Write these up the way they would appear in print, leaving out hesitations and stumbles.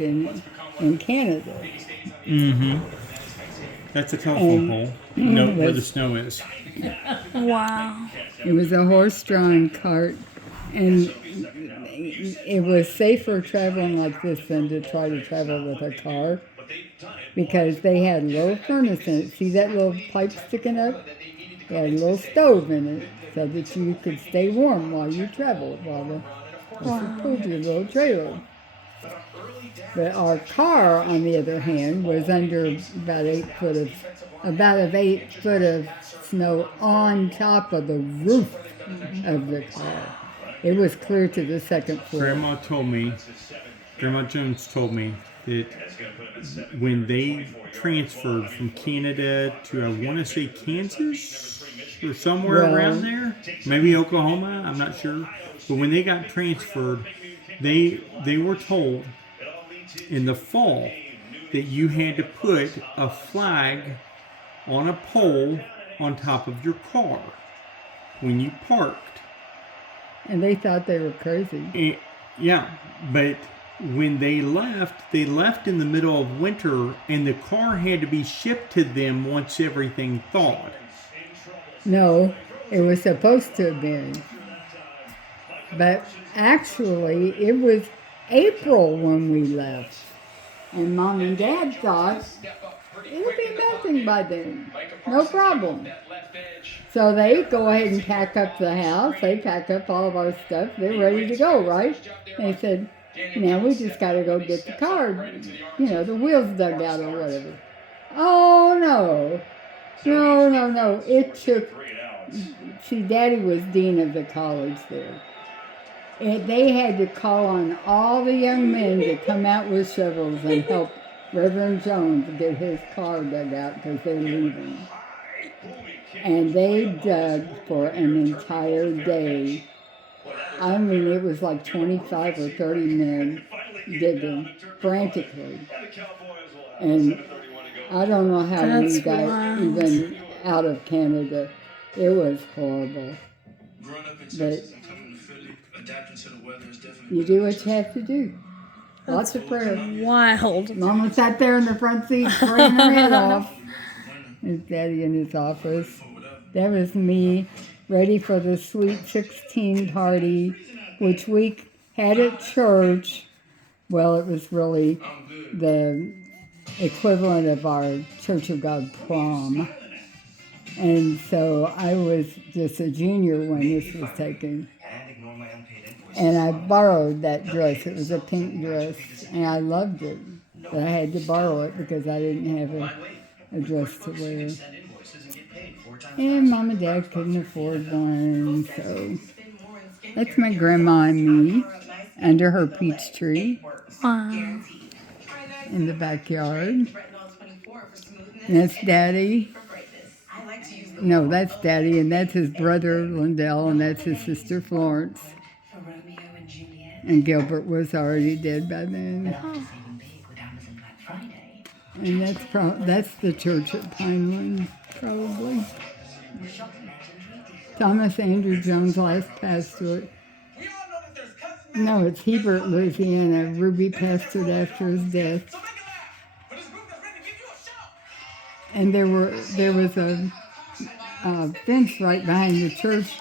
in Canada. Mm-hmm. That's a telephone pole. No, where the snow is. Wow. It was a horse-drawn cart, and it was safer traveling like this than to try to travel with a car because they had a little furnace in it. See that little pipe sticking up? They had a little stove in it so that you could stay warm while you traveled, while the horse pulled your little trailer. But our car, on the other hand, was under about 8 foot of snow on top of the roof of the car. It was clear to the second floor. Grandma Jones told me that when they transferred from Canada to, I want to say Kansas or somewhere around there, maybe Oklahoma, I'm not sure. But when they got transferred, they were told in the fall that you had to put a flag on a pole on top of your car when you parked. And they thought they were crazy. Yeah, but when they left in the middle of winter, and the car had to be shipped to them once everything thawed. No, it was supposed to have been. But actually, it was April when we left. And Mom and Dad thought it'll be nothing by then. No problem. So they go ahead and pack up the house. They pack up all of our stuff. They're ready to go, right? They said, now we just got to go get the car. The wheels dug out or whatever. Oh, no. No. It took... See, Daddy was dean of the college there. They had to call on all the young men to come out with shovels and help Reverend Jones get his car dug out because they're leaving. And they dug for an entire day. I mean, it was like 25 or 30 men digging frantically. And I don't know how we got even out of Canada. It was horrible. But you do what you have to do. Lots of prayer. Wild. Mama sat there in the front seat praying her head off. His Daddy in his office. That was me, ready for the Sweet 16 party, which we had at church. Well, it was really the equivalent of our Church of God prom. And so I was just a junior when this was taken. And I borrowed that dress. It was a pink dress, and I loved it. But I had to borrow it because I didn't have a dress to wear. And Mom and Dad couldn't afford one, so that's my grandma and me under her peach tree in the backyard. And that's Daddy. No, that's Daddy, and that's his brother Lindell, and that's his sister Florence. And Gilbert was already dead by then. And that's the church at Pineland, probably. Thomas Andrew Jones, last pastor. No, it's Hebert, Louisiana. Ruby pastored after his death. And there was a fence right behind the church,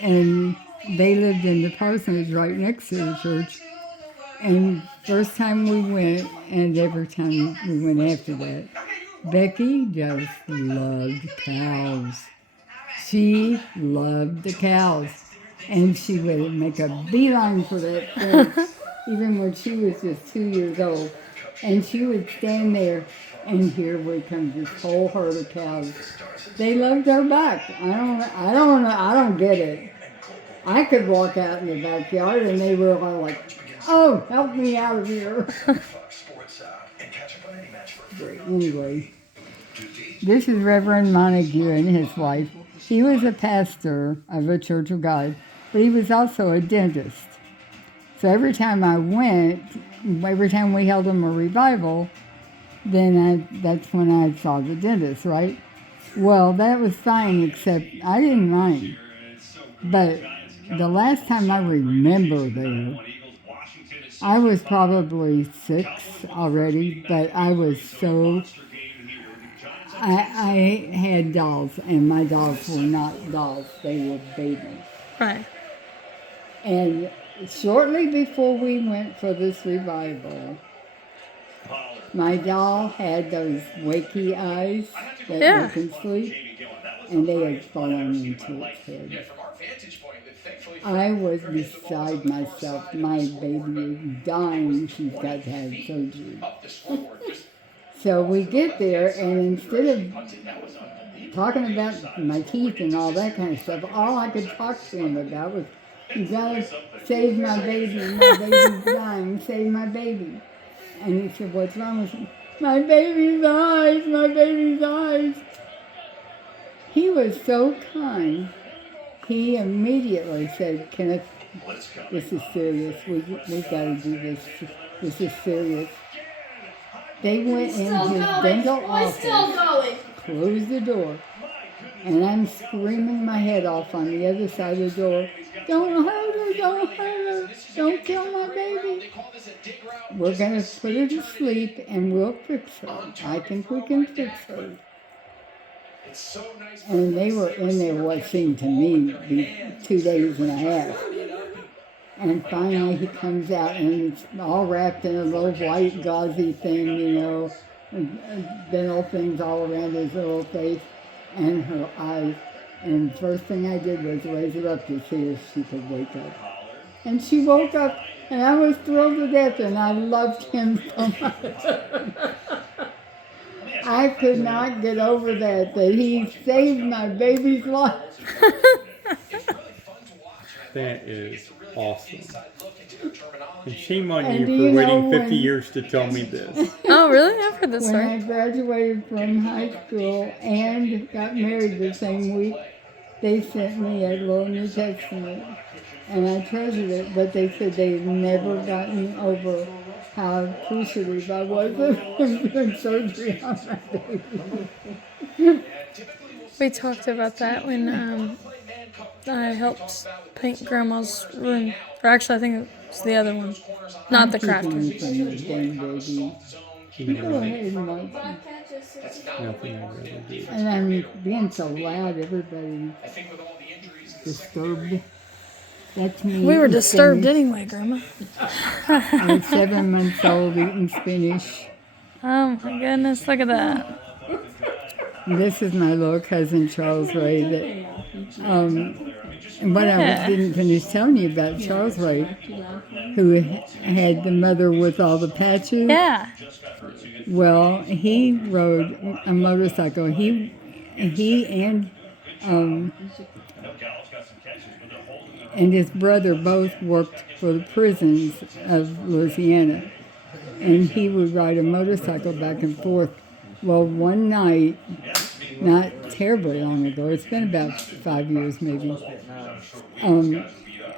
and they lived in the parsonage right next to the church. And first time we went, and every time we went after that, Becky just loved cows. She loved the cows. And she would make a beeline for that fence, even when she was just 2 years old. And she would stand there, and here would come this whole herd of cows. They loved her back. I don't get it. I could walk out in the backyard, and they were all like, "Oh, help me out of here." Anyway, this is Reverend Montague and his wife. He was a pastor of a Church of God, but he was also a dentist. So every time we held him a revival, then that's when I saw the dentist, right? Well, that was fine, except I didn't mind. But the last time I remember there, I was probably 6 already, but I was so. I had dolls, and my dolls were not dolls, they were babies. Right. And shortly before we went for this revival, my doll had those wakey eyes that Yeah. you can sleep, and they had fallen into its head. I was beside myself. My baby is dying. She's got to have surgery. So we get there, and instead of talking about my teeth and all that kind of stuff, all I could talk to him about was, you gotta save my baby's dying, save my baby. And he said, what's wrong with him? My baby's eyes. He was so kind. He immediately said, Kenneth, this is serious. We've got to do this. This is serious. They went in his dental office, closed the door, and I'm screaming my head off on the other side of the door. Don't hurt her, don't hurt her, don't kill my baby. We're going to put her to sleep and we'll fix her. I think we can fix her. And they were in there what seemed to me to be 2 days and a half. And finally he comes out and it's all wrapped in a little white gauzy thing, you know, dental things all around his little face and her eyes. And the first thing I did was raise her up to see if she could wake up. And she woke up and I was thrilled to death and I loved him so much. I could not get over that he saved my baby's life. That is awesome. And shame on you for waiting 50 years to tell me this. Oh, really? I've heard this When story. I graduated from high school and got married the same week, they sent me a little New Testament. And I treasured it, but they said they'd never gotten over how appreciative I was of him doing surgery on my baby. We talked about that when I helped paint Grandma's room. Or actually, I think it was the other one. Not the craft room. Keeping from the dang baby. Go ahead, Mike. Nothing I really do. And I'm being so loud, everybody's disturbed. That's me. We were eating disturbed spinach. anyway, Grandma. I was 7 months old eating spinach. Oh my goodness, look at that. This is my little cousin Charles Ray. That, and what I didn't finish telling you about Charles Ray, who had the mother with all the patches. Yeah. Well, he rode a motorcycle. He and his brother both worked for the prisons of Louisiana. And he would ride a motorcycle back and forth. Well, one night, not terribly long ago, it's been about 5 years maybe,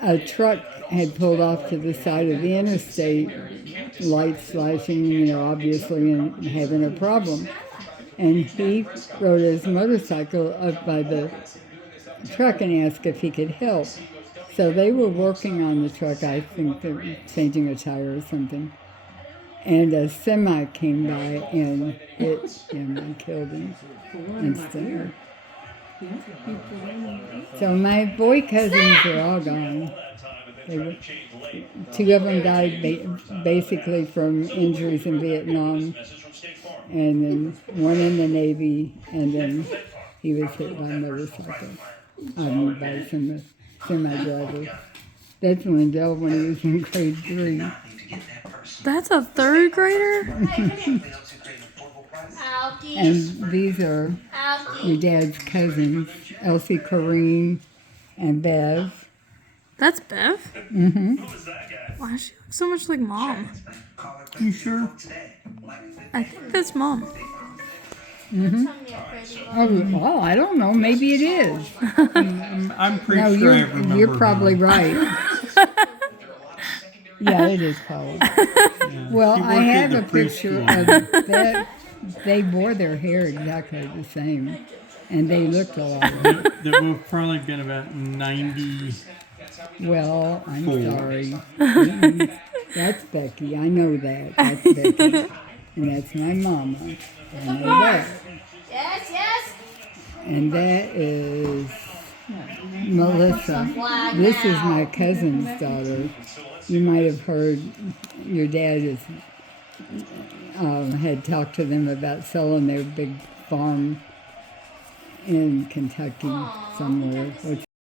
a truck had pulled off to the side of the interstate, lights flashing, you know, obviously, and having a problem. And he rode his motorcycle up by the truck and asked if he could help. So they were working on the truck, I think they were changing a tire or something. And a semi came by and hit him and killed him instantly. So my boy cousins are all gone. Two of them died basically from injuries in Vietnam, and then one in the Navy, and then he was hit by a motorcycle. By a semi-driver. That's Lindell when he was in grade 3. That's a third grader? And these are your dad's cousins, Elsie Corrine and Bev. That's Bev? Mm-hmm. Why does she look so much like Mom? You sure? I think that's Mom. Mm-hmm. Oh, well, I don't know. Maybe it is. I'm pretty sure I remember. You're probably right. Yeah, it is Paula. Yeah. Well, She I worked have at a the picture preschool. of that. They wore their hair exactly the same, and they looked alike. They would have probably been about 90. Well, I'm Four. sorry. That's Becky. I know that. That's Becky. And that's my mama. I know that. Yes, yes. And that is Melissa. This is my cousin's daughter. You might have heard your dad had talked to them about selling their big farm in Kentucky somewhere, which